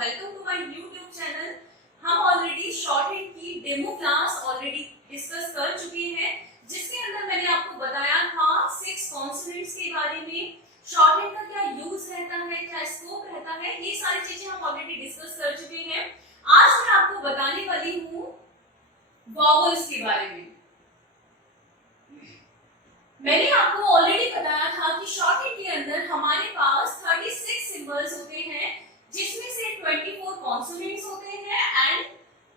Welcome to my YouTube channel. हम already short hand की demo class already discuss कर चुके हैं, जिसके अंदर मैंने आपको बताया था 6 कॉन्सोनेंट्स के बारे में, शॉर्ट हैंड का क्या यूज रहता है, क्या स्कोप रहता है, ये सारी चीजें हम ऑलरेडी डिस्कस कर चुके हैं। आज मैं आपको बताने वाली हूँ वॉवल्स के बारे में। मैंने आपको ऑलरेडी बताया था कि शॉर्ट हैंड के अंदर हमारे पास 36 सिंबल्स होते हैं, जिसमें से 24 कॉन्सोनेंट्स होते हैं एंड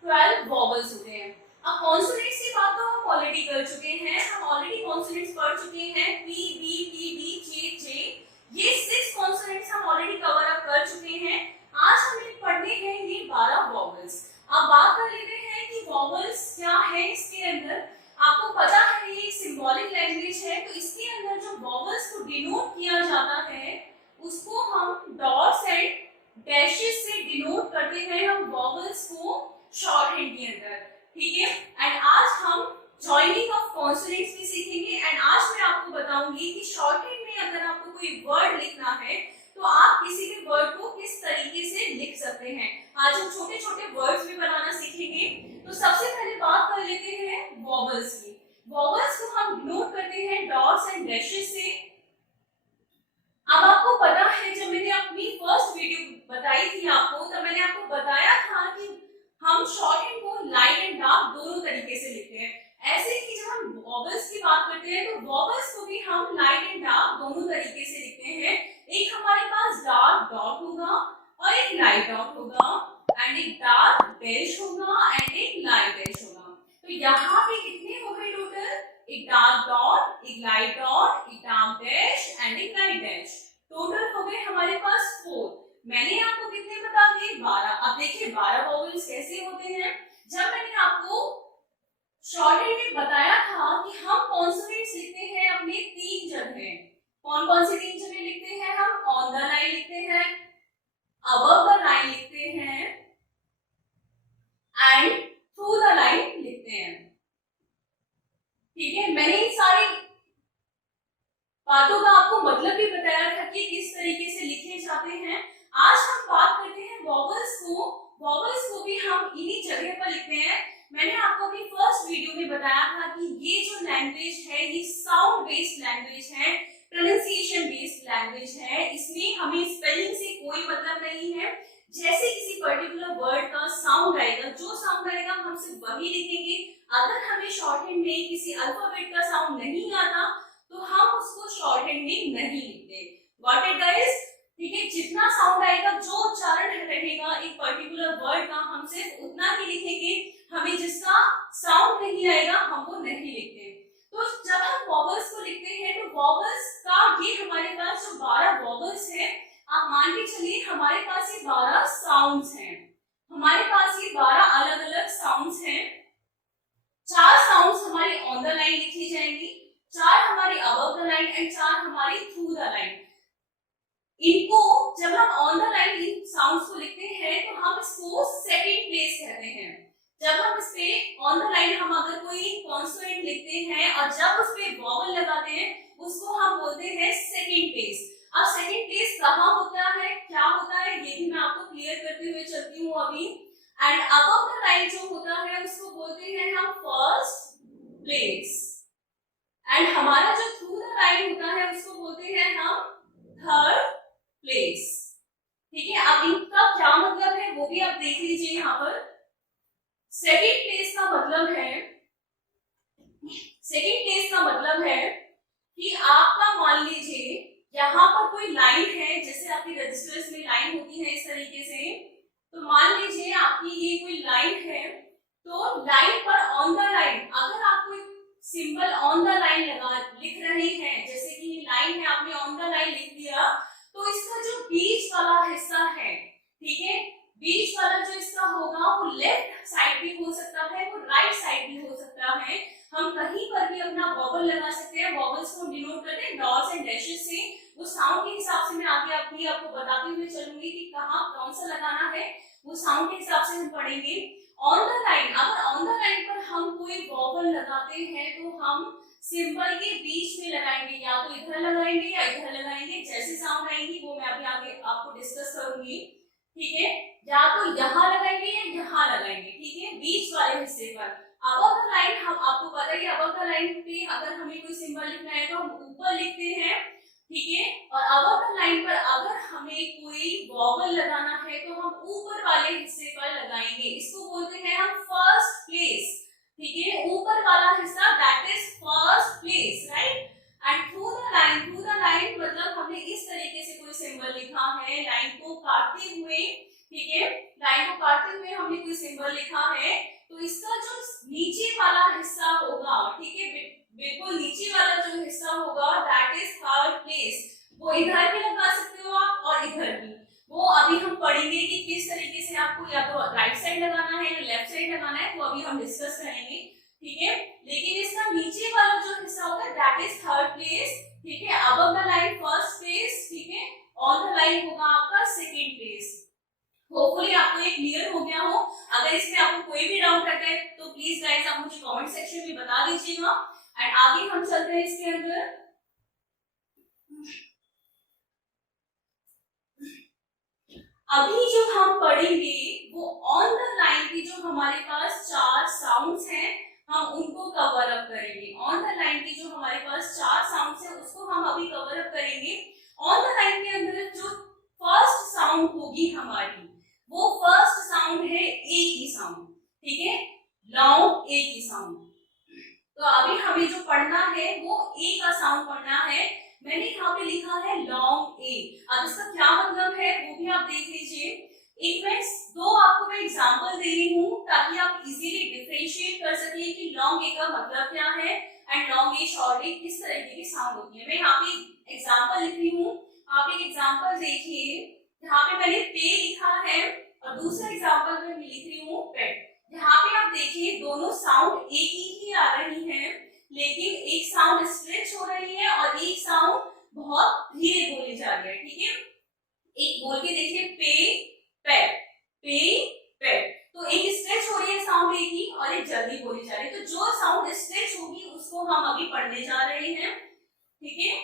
12 वॉवल्स होते हैं। अब कॉन्सोनेंट्स की बात तो हम ऑलरेडी कर चुके हैं, हम ऑलरेडी कॉन्सोनेंट्स पढ़ चुके हैं, P B T D J J, ये 6 कॉन्सोनेंट्स हम ऑलरेडी कवर अप कर चुके हैं। आज हमें पढ़ने हैं ये 12 वॉवल्स। अब बात कर लेते हैं कि वॉवल्स क्या है इसके अंदर। आपको पता है ये सिंबॉलिक लैंग्वेज है, तो इसके अंदर जो वॉवल्स को डिनोट किया जाता है उसको हम डॉट्स एंड डैशेस से डिनोट करते हैं, हम वॉवल्स को शॉर्ट हैंड के अंदर, ठीक है। एंड आज हम जॉइनिंग ऑफ कॉन्सोनेंट्स भी सीखेंगे। एंड आज मैं आपको बताऊंगी कि शॉर्ट हैंड में अगर आपको कोई वर्ड लिखना है तो आप किसी भी वर्ड को किस तरीके से लिख सकते हैं। आज हम छोटे छोटे वर्ड्स भी बनाना सीखेंगे। तो सबसे पहले बात कर लेते हैं वॉवल्स की। वॉवल्स को हम डिनोट करते हैं डॉट्स एंड डैशेस से। अब आपको पता है, जब मैंने अपनी फर्स्ट वीडियो बताई थी आपको, तब मैंने आपको बताया था कि हम शॉर्ट हैंड को लाइट एंड डार्क दोनों तरीके से लिखते हैं। ऐसे ही जब हम वॉवल्स की बात करते हैं तो वॉवल्स को भी हम लाइट एंड डार्क दोनों तरीके से लिखते हैं। एक हमारे पास डार्क डॉट होगा और एक लाइट डॉट होगा, एंड एक डार्क डैश होगा एंड एक लाइट डैश होगा। तो यहाँ पे कितने हो गए टोटल? एक डार्क डॉट, एक लाइट डॉट, एक डार्क डैश एंड एक लाइट डैश। टोटल हो गए हमारे पास 4। मैंने आपको कितने बता दिए? 12। अब देखिए 12 वॉवल्स कैसे होते हैं। जब मैंने आपको शॉर्ट हैंड में बताया था कि हम कॉन्सोनेंट्स लिखते हैं अपने 3 जगह। कौन कौन से 3 जगह लिखते हैं? हम ऑन द लाइन लिखते हैं, अबव द लाइन लिखते हैं एंड थ्रू द लाइन लिखते हैं, ठीक है। मैंने इन सारी बातों का आपको मतलब भी बताया था कि किस तरीके से लिखे जाते हैं। आज हम बात करते हैं वॉवल्स को। वॉवल्स को भी हम इन्हीं जगह पर लिखते हैं। मैंने आपको अपनी फर्स्ट वीडियो में बताया था कि ये जो लैंग्वेज है ये साउंड बेस्ड लैंग्वेज है, प्रोनाउंसिएशन बेस्ड लैंग्वेज है। इसमें हमें स्पेलिंग से कोई मतलब नहीं है। जैसे किसी पर्टिकुलर वर्ड का साउंड आएगा, जो साउंड आएगा हम सिर्फ वही लिखेंगे। अगर हमें शॉर्ट हैंड में किसी अल्फाबेट का साउंड नहीं आता तो हम उसको शॉर्ट हैंड में नहीं लिखते। Got it guys? ठीक है, जितना साउंड आएगा, जो उच्चारण रहेगा एक पर्टिकुलर वर्ड का, हम सिर्फ उतना ही लिखेंगे। हमें जिसका साउंड नहीं आएगा हम वो नहीं लिखते। तो जब हम वॉवल्स को लिखते हैं तो वॉवल्स का ये हमारे पास जो 12 वॉवल्स है, आप मान के चलिए हमारे पास ये 12 साउंड्स हैं। हमारे पास ये 12 अलग अलग साउंड्स हैं। 4 साउंड्स हमारी ऑन द लाइन लिखी जाएंगी, 4 हमारी अबव द लाइन एंड 4 हमारी थ्रू द लाइन। इनको जब हम on the line in sounds को लिखते हैं तो हम इसको सेकंड प्लेस कहते हैं। जब हम इस पे ऑन द लाइन हम अगर कोई कॉन्सोनेंट लिखते हैं और जब उस पे वॉवल लगाते हैं उसको हम बोलते हैं सेकंड प्लेस। अब सेकंड प्लेस कहाँ होता है, क्या होता है, ये भी मैं आपको क्लियर करते हुए चलती हूँ अभी। एंड अबव द लाइन जो होता है उसको बोलते हैं हम फर्स्ट प्लेस, एंड हमारा जो थ्रू द लाइन होता है उसको बोलते हैं हम थर्ड प्लेस, ठीक है। अब इनका क्या मतलब है वो भी आप देख लीजिए। यहाँ पर सेकंड प्लेस का मतलब है, सेकंड प्लेस का मतलब है कि आपका मान लीजिए यहाँ पर कोई लाइन है, जैसे आपकी रजिस्टर्स में लाइन होती है इस तरीके से। तो मान लीजिए आपकी ये कोई लाइन है, तो लाइन पर ऑन द लाइन अगर आप कोई सिंबल ऑन द लाइन लगा लिख रहे हैं, जैसे कि लाइन है आपने ऑन द लाइन लिख दिया, तो इसका जो बीच वाला हिस्सा है, ठीक है, बीच वाला जो इसका होगा वो लेफ्ट साइड भी हो सकता है, वो राइट साइड भी हो सकता है। हम कहीं पर भी अपना वॉवल लगा सकते हैं। वॉवल्स को डिनोट करते हैं डॉट्स एंड डैशेस से। वो साउंड के हिसाब से मैं आगे आपको बताते हुए चलूंगी कि कहाँ कौन सा लगाना है, वो साउंड के हिसाब से हम पढ़ेंगे। ऑन द लाइन, अगर ऑन द लाइन पर हम कोई वॉवल लगाते हैं तो हम सिंबल के बीच में लगाएंगे, या तो इधर लगाएंगे या इधर लगाएंगे। जैसे साउंड आएंगी वो मैं अभी आगे आपको डिस्कस करूंगी, ठीक है। या तो यहाँ लगाएंगे या यहाँ लगाएंगे, ठीक है, बीच वाले हिस्से पर। अबव द लाइन, हम आपको पता है अबव द लाइन पे अगर हमें कोई सिंबल लिखना है तो हम ऊपर लिखते हैं, ठीक है, और अबव द लाइन पर अगर हमें कोई वॉवल लगाना है तो हम ऊपर वाले हिस्से पर लगाएंगे। इसको बोलते हैं हम फर्स्ट प्लेस, ठीक है, ऊपर वाला हिस्सा that is first place, right. And through the line मतलब हमने इस तरीके से कोई सिंबल लिखा है, लाइन को काटते हुए, ठीक है, लाइन को काटते हुए हमने कोई सिंबल लिखा है, तो इसका जो नीचे वाला हिस्सा होगा, ठीक है, बिल्कुल नीचे वाला जो हिस्सा होगा दैट इज थर्ड प्लेस। वो इधर भी लगा सकते हो आप और इधर भी, वो अभी हम पढ़ेंगे कि किस तरीके से आपको या तो राइट साइड लगाना है या लेफ्ट साइड लगाना है, वो अभी हम डिस्कस करेंगे, ठीक है। लेकिन इसका नीचे वाला जो हिस्सा होगा दैट इज थर्ड प्लेस, ठीक है, above the line first place, ठीक है, ऑन द लाइन होगा आपका सेकंड प्लेस। होपफुली आपको ये क्लियर हो गया हो। अगर इसमें आपको कोई भी डाउट रहता है तो प्लीज गाइस आप मुझे कमेंट सेक्शन में बता दीजिएगा। एंड आगे हम चलते हैं इसके अंदर। अभी जो हम पढ़ेंगे वो ऑन द लाइन की जो हमारे पास 4 साउंड्स हैं हम उनको कवर अप करेंगे। ऑन द लाइन की जो हमारे पास 4 साउंड्स हैं उसको हम अभी कवर अप करेंगे। ऑन द लाइन के अंदर जो फर्स्ट साउंड होगी हमारी, वो फर्स्ट साउंड है ए की साउंड, ठीक है, लॉन्ग ए की साउंड। तो अभी हमें जो पढ़ना है वो ए का साउंड पढ़ना है। मैंने यहाँ पे लिखा है लॉन्ग ए। अब इसका क्या मतलब है वो भी आप देख लीजिए। एक मैं दो आपको मैं एग्जांपल दे रही हूँ ताकि आप इजीली डिफरेंशिएट कर सके कि लॉन्ग ए का मतलब क्या है एंड लॉन्ग ए शॉर्ट ए किस तरीके की साउंड होती है। मैं यहाँ पे एग्जांपल लिख रही हूँ, आप एक एग्जांपल देखिए। यहाँ पे मैंने पे लिखा है और दूसरे एग्जांपल में मैं लिख रही हूँ पेट। यहाँ पे आप देखिए दोनों साउंड एक ही आ रही है, लेकिन एक साउंड स्ट्रेच हो रही है और एक साउंड बहुत धीरे बोली जा रही है, ठीक है। एक बोल के देखिए पे पेट, पे पेट। तो एक स्ट्रेच हो रही है साउंड एक ही और एक जल्दी बोली जा रही है। तो जो साउंड स्ट्रेच होगी उसको हम अभी पढ़ने जा रहे हैं, ठीक है।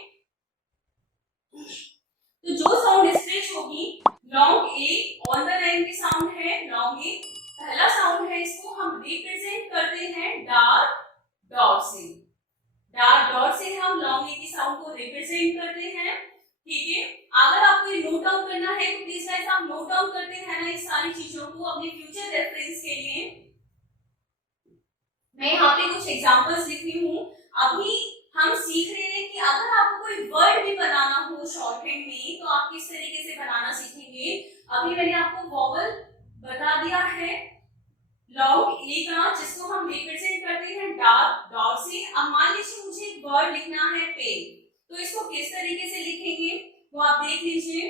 तो जो साउंड स्ट्रेच होगी long A on the line की साउंड है लॉन्ग ए। पहला साउंड है, इसको हम रिप्रेजेंट करते हैं डार्क डॉट से। डार्क डॉट से हम लॉन्ग ए की साउंड को रिप्रेजेंट करते हैं, ठीक है। अगर आपको ये नोट डाउन करना है तो प्लीज गाइस आप नोट डाउन करते हैं ना इस सारी चीजों को अपने फ्यूचर रेफरेंस के लिए। मैं यहाँ पे कुछ एग्जांपल्स लिख रही हूँ। अभी हम सीख रहे हैं कि अगर आपको कोई वर्ड भी बनाना हो शॉर्टहैंड में तो आप किस तरीके से बनाना सीखेंगे। अभी मैंने आपको वॉवल बता दिया है लॉन्ग ए का, जिसको हम रिप्रेजेंट करते हैं डार्क डॉट से। अब मान लीजिए मुझे एक वर्ड लिखना है पे, तो इसको किस तरीके से लिखेंगे वो आप देख लीजिए।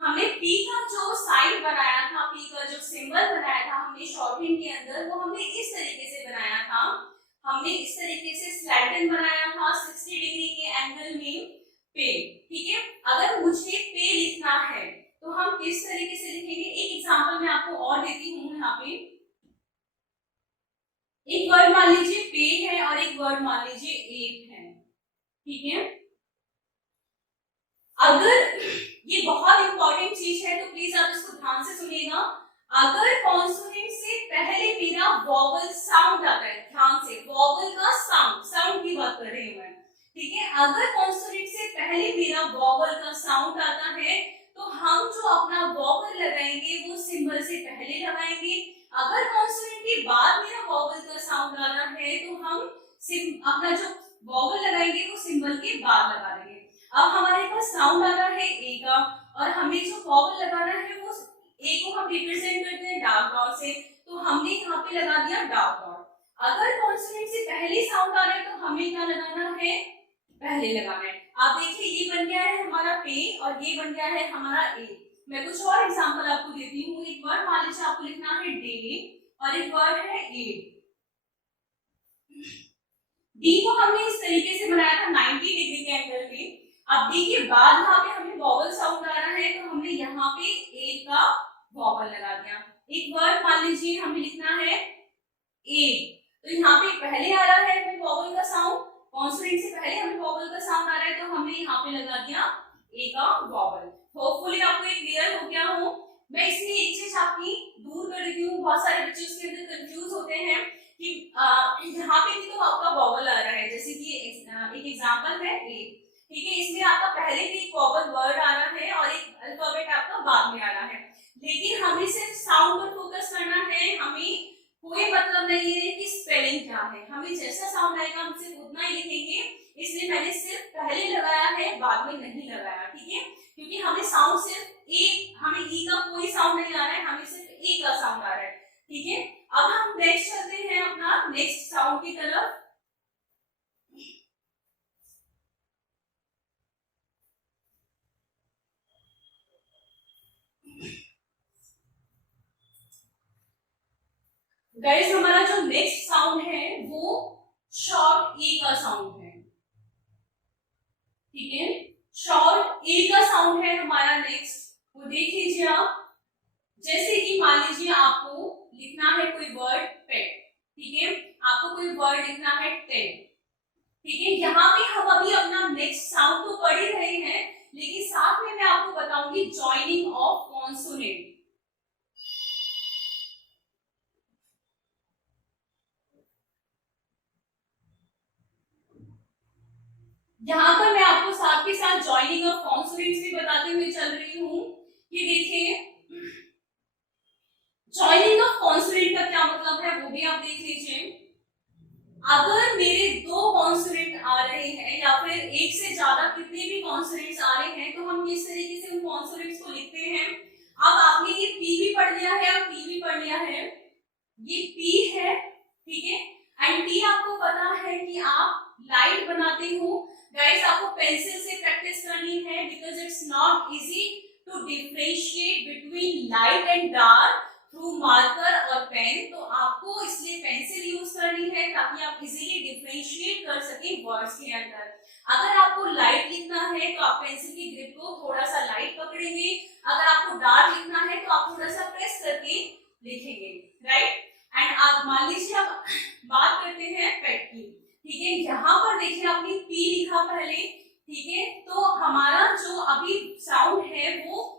हमने पी का जो साइन बनाया था, पी का जो सिंबल बनाया था हमने शॉर्टहैंड के अंदर, वो हमने इस तरीके से बनाया था। हमने इस तरीके से स्लैंटेड बनाया था 60 डिग्री के एंगल में पे, ठीक है। अगर मुझे पे लिखना है तो हम किस तरीके से लिखेंगे, एक एग्जांपल मैं आपको और देती हूँ। यहाँ पे एक वर्ड मान लीजिए पे है और एक वर्ड मान लीजिए एप है, ठीक है। अगर ये बहुत इंपॉर्टेंट चीज है तो प्लीज आप इसको ध्यान से सुनिएगा। अगर कॉन्सोनेंट से पहले मेरा वॉवल साउंड आता है, ध्यान से वॉवल का साउंड की बात कर रही हूं मैं, ठीक है। अगर कॉन्सोनेंट से पहले मेरा वॉवल का साउंड आता है तो हम जो अपना वॉवल लगाएंगे वो सिंबल से पहले लगाएंगे। अगर कॉन्सोनेंट के बाद मेरा वॉवल का साउंड आ रहा है तो हम अपना जो वॉवल लगाएंगे वो सिंबल के बाद लगा देंगे। अब हमारे पास साउंड आ रहा है ए का और हमें जो वॉवल लगाना है वो ए को हम रिप्रेजेंट करते हैं डार्क डॉट से, तो हमने यहाँ पे लगा दिया डार्क डॉट। अगर कॉन्सोनेंट से पहले साउंड आ रहा है तो हमें क्या लगाना है, पहले लगाना है। आप देखिए ये बन गया है हमारा पे और ये बन गया है हमारा ए। मैं कुछ और एग्जांपल आपको देती हूँ। एक वर्ड मान लीजिए आपको लिखना है डे और एक वर्ड है ए। डी को हमने इस तरीके से बनाया था 90 डिग्री के एंगल में। अब डी के बाद यहाँ पे हमें वॉवल साउंड आ रहा है तो हमने यहाँ पे ए का वॉवल लगा दिया। एक वर्ड मान लीजिए हमें लिखना है ए, तो यहाँ पे पहले आ रहा है हमें वॉवल का साउंड, कॉन्सोनेंट से पहले हमें वॉवल का साउंड आ रहा है तो हमने यहाँ पे लगा दिया ए का वॉवल। होपफुली आपको ये क्लियर हो गया हो। मैं इसलिए एक चीज आपकी दूर कर देती हूँ, बहुत सारे बच्चे उसके अंदर कंफ्यूज होते हैं कि यहाँ पे भी तो आपका वॉवल आ रहा है, जैसे कि एक एग्जांपल है ए, ठीक है, इसमें आपका पहले भी एक वॉवल वर्ड आ रहा है और एक अल्फाबेट आपका बाद में आ रहा है, लेकिन हमें सिर्फ साउंड पर फोकस करना है, हमें कोई मतलब नहीं है कि स्पेलिंग क्या है, हमें जैसा साउंड आएगा हम सिर्फ उतना ही लिखेंगे, इसलिए मैंने सिर्फ पहले लगाया है, बाद में नहीं लगाया, ठीक है, क्योंकि हमें साउंड सिर्फ ए, हमें ई का कोई साउंड नहीं आ रहा है, हमें सिर्फ ए का साउंड आ रहा है, ठीक है। अब हम नेक्स्ट चलते हैं अपना नेक्स्ट साउंड की तरफ। गाइस हमारा जो नेक्स्ट साउंड है वो शॉर्ट ए का साउंड है, ठीक है, शॉर्ट ए का साउंड है हमारा नेक्स्ट, वो देख लीजिए आप, जैसे कि मान लीजिए आपको लिखना है कोई वर्ड पेट, ठीक है, आपको कोई वर्ड लिखना है टेन, ठीक है, यहाँ पे हम अभी अपना नेक्स्ट साउंड तो पढ़ ही रहे हैं, लेकिन साथ में मैं आपको बताऊंगी जॉइनिंग ऑफ कॉन्सोनेंट। यहाँ पर मैं आपको साथ के साथ जॉइनिंग ऑफ कॉन्सोनेंट्स भी बताते हुए चल रही हूँ कि देखिए जॉइनिंग ऑफ कॉन्सोनेंट का क्या मतलब है वो भी आप देख लीजिए। अगर मेरे दो कॉन्सोनेंट आ रहे हैं या फिर एक से ज्यादा कितने भी कॉन्सोनेंट्स आ रहे हैं तो हम किस तरीके से उन कॉन्सोनेंट्स को लिखते हैं। अब आपने ये पी भी पढ़ लिया है और टी भी पढ़ लिया है, ये पी है, ठीक है, एंड टी आपको पता है कि आप लाइट बनाते हो। गाइस आपको पेंसिल से प्रैक्टिस करनी है because it's not easy to differentiate between light and dark through marker और पेन, तो आपको इसलिए पेंसिल यूज करनी है ताकि आप इजीली डिफरेंशिएट कर सकें वर्ड्स के अंदर। अगर आपको लाइट लिखना है तो आप पेंसिल की ग्रिप को थोड़ा सा लाइट पकड़ेंगे, अगर आपको डार्क लिखना है तो आप थोड़ा सा प्रेस करके लिखेंगे, राइट। एंड आप मान लीजिए आप बात करते हैं पेट की, ठीक है, यहाँ पर देखिए आपने पी लिखा पहले, ठीक है, तो हमारा जो अभी साउंड है वो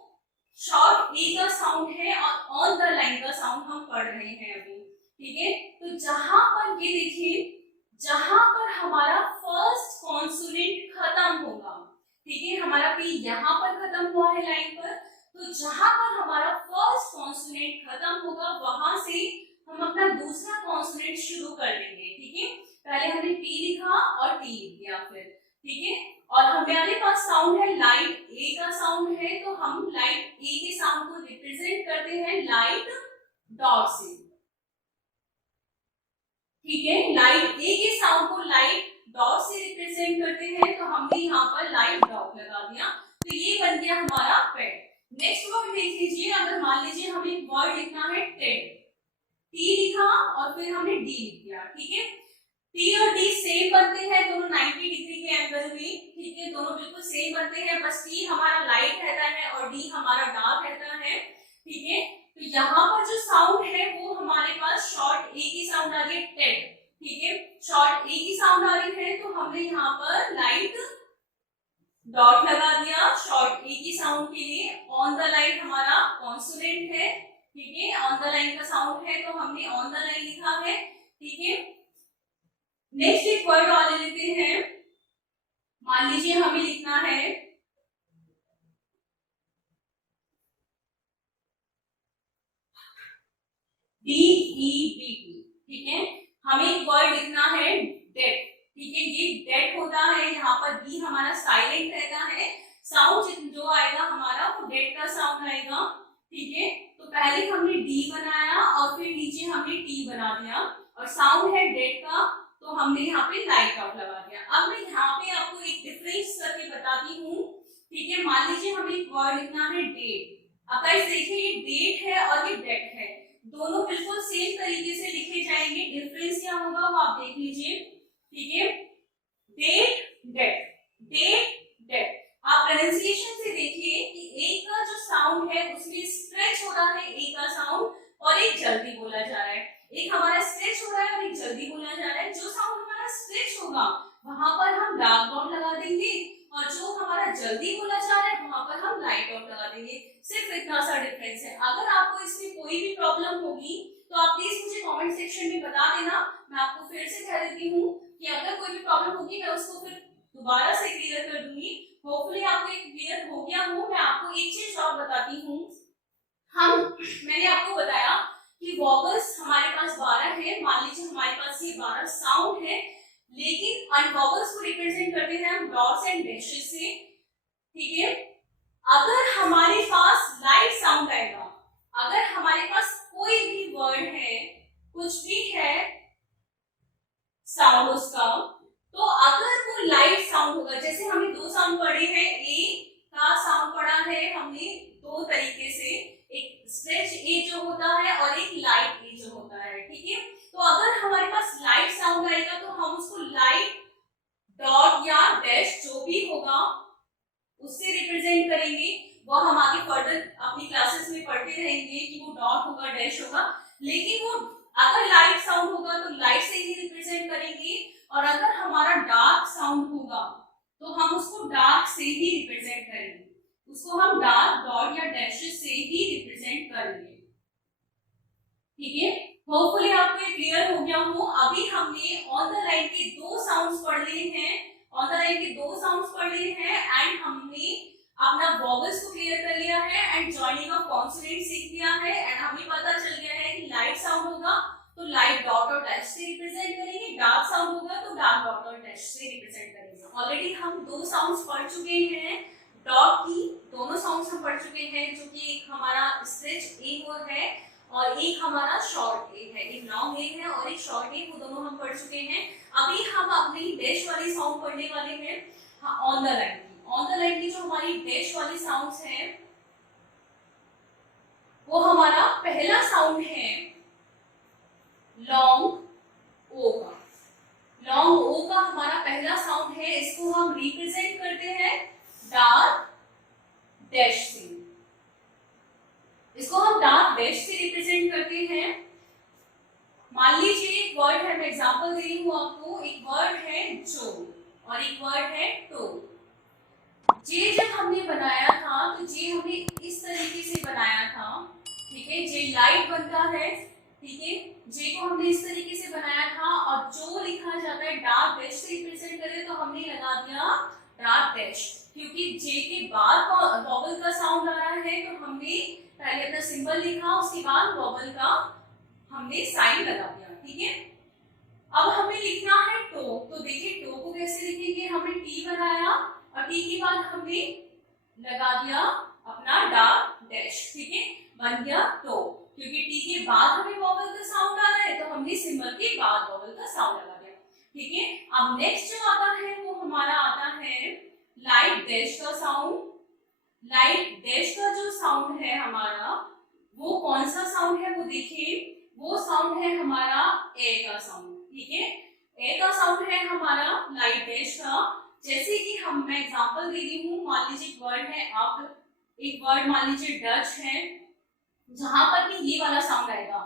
शॉर्ट ए का साउंड है और ऑन द लाइन का साउंड हम पढ़ रहे हैं अभी, ठीक है। तो जहां पर ये देखिए जहां पर हमारा फर्स्ट कॉन्सोनेंट खत्म होगा, ठीक है, हमारा पी यहाँ पर खत्म हुआ है लाइन पर, तो जहां पर हमारा फर्स्ट कॉन्सोनेंट खत्म होगा वहां से हम अपना दूसरा कॉन्सोनेंट शुरू कर देंगे, ठीक है। पहले हमने टी लिखा और टी लिख दिया फिर, ठीक है, और हमारे पास साउंड है लाइट ए का साउंड है, तो हम लाइट ए के साउंड को रिप्रेजेंट करते हैं लाइट डॉट से, ठीक है, लाइट ए के साउंड को लाइट डॉट से रिप्रेजेंट करते हैं, तो हमने यहाँ पर लाइट डॉट लगा दिया, तो ये बन गया हमारा पेट। नेक्स्ट वर्ड देख लीजिए, अगर मान लीजिए हमें वर्ड लिखना है टेड, टी लिखा और फिर हमने डी लिख दिया, ठीक है, टी और डी सेम बनते हैं दोनों 90 डिग्री के एंगल में, ठीक है, दोनों बिल्कुल सेम बनते हैं, बस टी हमारा लाइट रहता है और डी हमारा डार्क रहता है, ठीक है। तो यहाँ पर जो साउंड है वो हमारे पास शॉर्ट ए की साउंड आ रही है टेड, ठीक है, शॉर्ट ए की साउंड आ रही है, तो हमने यहाँ पर लाइट डॉट लगा दिया शॉर्ट ए की साउंड के लिए। ऑन द लाइन हमारा कॉन्सोनेंट है, ठीक है, ऑन द लाइन का साउंड है तो हमने ऑन द लाइन लिखा है, ठीक है। नेक्स्ट एक वर्ड और ले लेते हैं, मान लीजिए हमें लिखना है DEBT, ठीक है, हमें एक वर्ड लिखना है डेट, ठीक है, ये डेट होता है, यहाँ पर डी हमारा साइलेंट रहता है, साउंड जो आएगा हमारा वो डेट का साउंड आएगा, ठीक है। तो पहले हमने डी बनाया और फिर नीचे हमने टी बना दिया और साउंड है डेट का, तो हमने यहाँ पे लाइट डॉट लगा दिया। अब मैं यहाँ पे आपको एक डिफरेंस करके बताती हूँ, ठीक है, मान लीजिए हमें एक वर्ड लिखना है डेट, अब गाइस देखिए ये डेट है और ये डेट है, दोनों बिल्कुल सेम तरीके से लिखे जाएंगे, डिफरेंस क्या होगा वो आप देख लीजिए, ठीक है, डेट डेट डेट डेट। आप प्रोनाउंसिएशन से देखिए कि एक का जो साउंड है उसमें स्ट्रेच हो रहा है ए का साउंड और एक जल्दी बोला जा रहा है, एक हमारा स्ट्रेच हो रहा है और एक जल्दी बोला जा रहा है। जो साउंड हमारा स्ट्रेच होगा वहां पर हम डार्क डॉट लगा देंगे और जो हमारा जल्दी बोला जा रहा है वहां पर हम लाइट डॉट लगा देंगे। सिर्फ इतना सा डिफरेंस है। अगर आपको इसमें कोई भी प्रॉब्लम होगी तो आप प्लीज मुझे कमेंट सेक्शन में बता देना। मैं आपको फिर से कह देती हूँ कि अगर कोई भी प्रॉब्लम होगी मैं उसको फिर दोबारा से क्लियर कर दूंगी। होपफुली आपको एक क्लियर हो गया हो। मैं आपको एक चीज और बताती हूँ। मैंने आपको बताया कि वॉवल्स हमारे पास 12 है। मान लीजिए हमारे पास ये 12 साउंड है, लेकिन अनवॉवल्स को रिप्रेजेंट करते हैं हम डॉट्स एंड डैशेस से। ठीक है, अगर हमारे पास लाइट साउंड आएगा, अगर हमारे पास कोई भी वर्ड है, कुछ भी है साउंड उसका, तो अगर वो लाइट साउंड होगा, जैसे हमने दो साउंड पढ़े हैं, ए का साउंड पढ़ा है हमने दो तरीके से, एक स्ट्रेच ए जो होता है और एक लाइट ए जो होता है। ठीक है, तो अगर हमारे पास लाइट साउंड आएगा तो हम उसको लाइट डॉट या डैश जो भी होगा उससे रिप्रेजेंट करेंगे। वो हम आगे फर्दर अपनी क्लासेस में पढ़ते रहेंगे कि वो डॉट होगा, डैश होगा, लेकिन वो अगर लाइट साउंड होगा तो लाइट से ही रिप्रेजेंट करेंगे, और अगर हमारा डार्क साउंड होगा तो हम उसको डार्क से ही रिप्रेजेंट करेंगे। उसको हम डार्क डॉट या डैशेस से ही रिप्रेजेंट करेंगे। ठीक है, होपफुली आपको ये क्लियर हो गया हो। अभी हमने ऑन द लाइन के दो साउंड्स पढ़ लिए हैं, ऑन द लाइन के दो साउंड्स पढ़ लिए हैं, एंड हमने अपना वॉवल्स को क्लियर कर लिया है एंड जॉइनिंग ऑफ कॉन्सोनेंट सीख लिया है, एंड हमें पता चल गया है कि लाइट साउंड होगा तो लाइट डॉट और डैश से रिप्रेजेंट करेंगे, डार्क साउंड होगा तो डार्क डॉट और डैश से रिप्रेजेंट करेंगे। ऑलरेडी हम दो साउंड्स पढ़ चुके हैं, डॉट की दोनों साउंड्स हम पढ़ चुके हैं, जो कि एक हमारा स्ट्रेच ए है और एक हमारा शॉर्ट ए है, एक लॉन्ग ए है और एक शॉर्ट ए, वो दोनों हम पढ़ चुके हैं। अभी हम अपनी डैश वाली साउंड पढ़ने वाले हैं। हाँ, ऑन द लाइन की, ऑन द लाइन की जो हमारी डैश वाली साउंड्स हैं, वो हमारा पहला साउंड है लॉन्ग ओ का। लॉन्ग ओ का हमारा पहला साउंड है, इसको हम रिप्रेजेंट करते हैं डार्क डैश से। इसको हम डार्क डैश से रिप्रेजेंट करते हैं। मान लीजिए एक वर्ड है, मैं एग्जांपल दे रही हूं आपको, एक वर्ड है जो और एक वर्ड है टो। जे जब हमने बनाया था तो जे हमने इस तरीके से बनाया था। ठीक है, जे लाइट बनता है। ठीक है, जे को हमने इस तरीके से बनाया था, और जो लिखा जाता है डार्क डैश से रिप्रेजेंट करें तो हमने लगा दिया डार्क डैश, क्योंकि जे के बाद वॉवल का साउंड आ रहा है तो हमने पहले अपना सिंबल लिखा, उसके बाद वॉवल का हमने साइन लगा दिया। ठीक है, अब हमें लिखना है टो, तो देखिए टो को कैसे लिखेंगे, हमने टी बनाया और टी के बाद हमने लगा दिया अपना डार्क डैश। ठीक है, बन गया टो, क्योंकि टी के बाद हमें वॉवल का साउंड आ रहा है तो हमने सिंबल के बाद वॉवल का साउंड लगा दिया। ठीक है, अब नेक्स्ट जो आता है वो हमारा आता है लाइट डैश का साउंड। लाइट डैश का जो साउंड है हमारा, वो कौन सा साउंड है वो देखिए, वो साउंड है हमारा ए का साउंड। ठीक है, ए का साउंड है हमारा लाइट डैश का। जैसे कि मैं एग्जांपल दे रही हूँ, मान लीजिए एक वर्ड है अब, एक वर्ड मान लीजिए डच है, जहां पर भी ये वाला साउंड आएगा,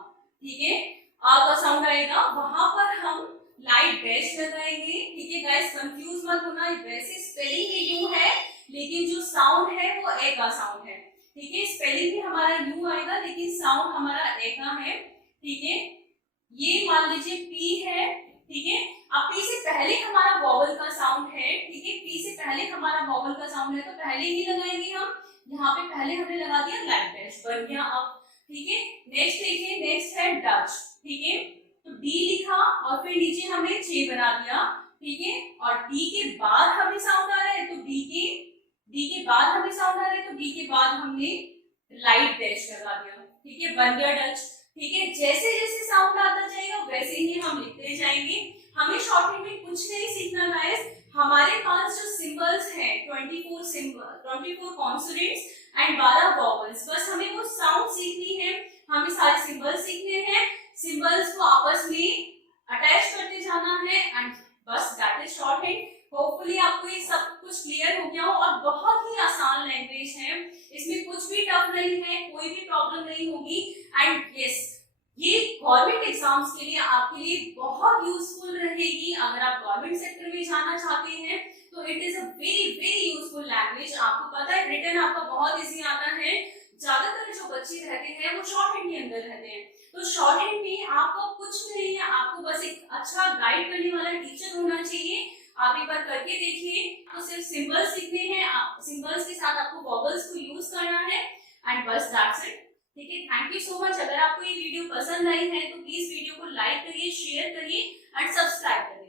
ठीक है, आ का साउंड आएगा, वहां पर हम लाइट डैश लगाएंगे। ठीक है गाइस, कंफ्यूज मत होना, वैसे स्पेलिंग में यू है लेकिन जो साउंड है वो ए का साउंड है। ठीक है, स्पेलिंग में हमारा यू आएगा लेकिन साउंड हमारा ए का है। ठीक है, ये मान लीजिए पी है। ठीक है, अब पी से पहले हमारा वॉवल का साउंड है। ठीक है, पी से पहले हमारा वॉवल का साउंड है तो पहले ही लगाएंगे हम, यहाँ पे पहले हमने लगा दिया लाइट डैश, बन गया अब। ठीक है, नेक्स्ट देखिए, नेक्स्ट है डच। ठीक है, तो डी लिखा और फिर नीचे हमने जे बना दिया। ठीक है, और डी के बाद हमें साउंड आ रहा है तो डी के बाद हमें साउंड आ रहा है तो डी के बाद हमने लाइट डैश लगा दिया। ठीक है, बन गया डच। ठीक है, जैसे जैसे साउंड आता जाएगा वैसे ही हम लिखते जाएंगे। हमें शॉर्टहैंड में कुछ नहीं सीखना गाइस, हमारे पास जो सिंबल्स हैं 24 सिंबल, 24 कॉन्सोनेंट्स एंड 12 वॉवल्स, बस हमें वो साउंड सीखनी है, हमें सारे सिंबल्स सीखने हैं, सिंबल्स को आपस में अटैच करते जाना है, एंड बस दैट इज शॉर्टहैंड। होपफुली आपको ये सब कुछ क्लियर हो गया हो, और बहुत ही आसान लैंग्वेज है, इसमें कुछ भी टफ नहीं है, कोई भी प्रॉब्लम नहीं होगी। एंड यस, ये गवर्नमेंट एग्जाम्स के लिए आपके लिए बहुत यूजफुल रहेगी। अगर आप गवर्नमेंट सेक्टर में जाना चाहते हैं तो it is a very very useful language. आपको पता है रिटन आपका बहुत इजी आता है। ज्यादातर जो बच्चे रहते हैं वो शॉर्ट हैंड के अंदर रहते हैं, तो शॉर्ट हैंड में आपको कुछ नहीं है, आपको बस एक अच्छा गाइड करने वाला टीचर होना चाहिए। आप एक बार करके देखिए, तो सिर्फ सिंबल्स सीखने हैं, सिंबल्स के साथ आपको वॉबल्स को यूज करना है एंड बस दैट्स इट। ठीक है, थैंक यू सो मच। अगर आपको ये वीडियो पसंद आई है तो प्लीज वीडियो को लाइक करिए, शेयर करिए एंड सब्सक्राइब करिए।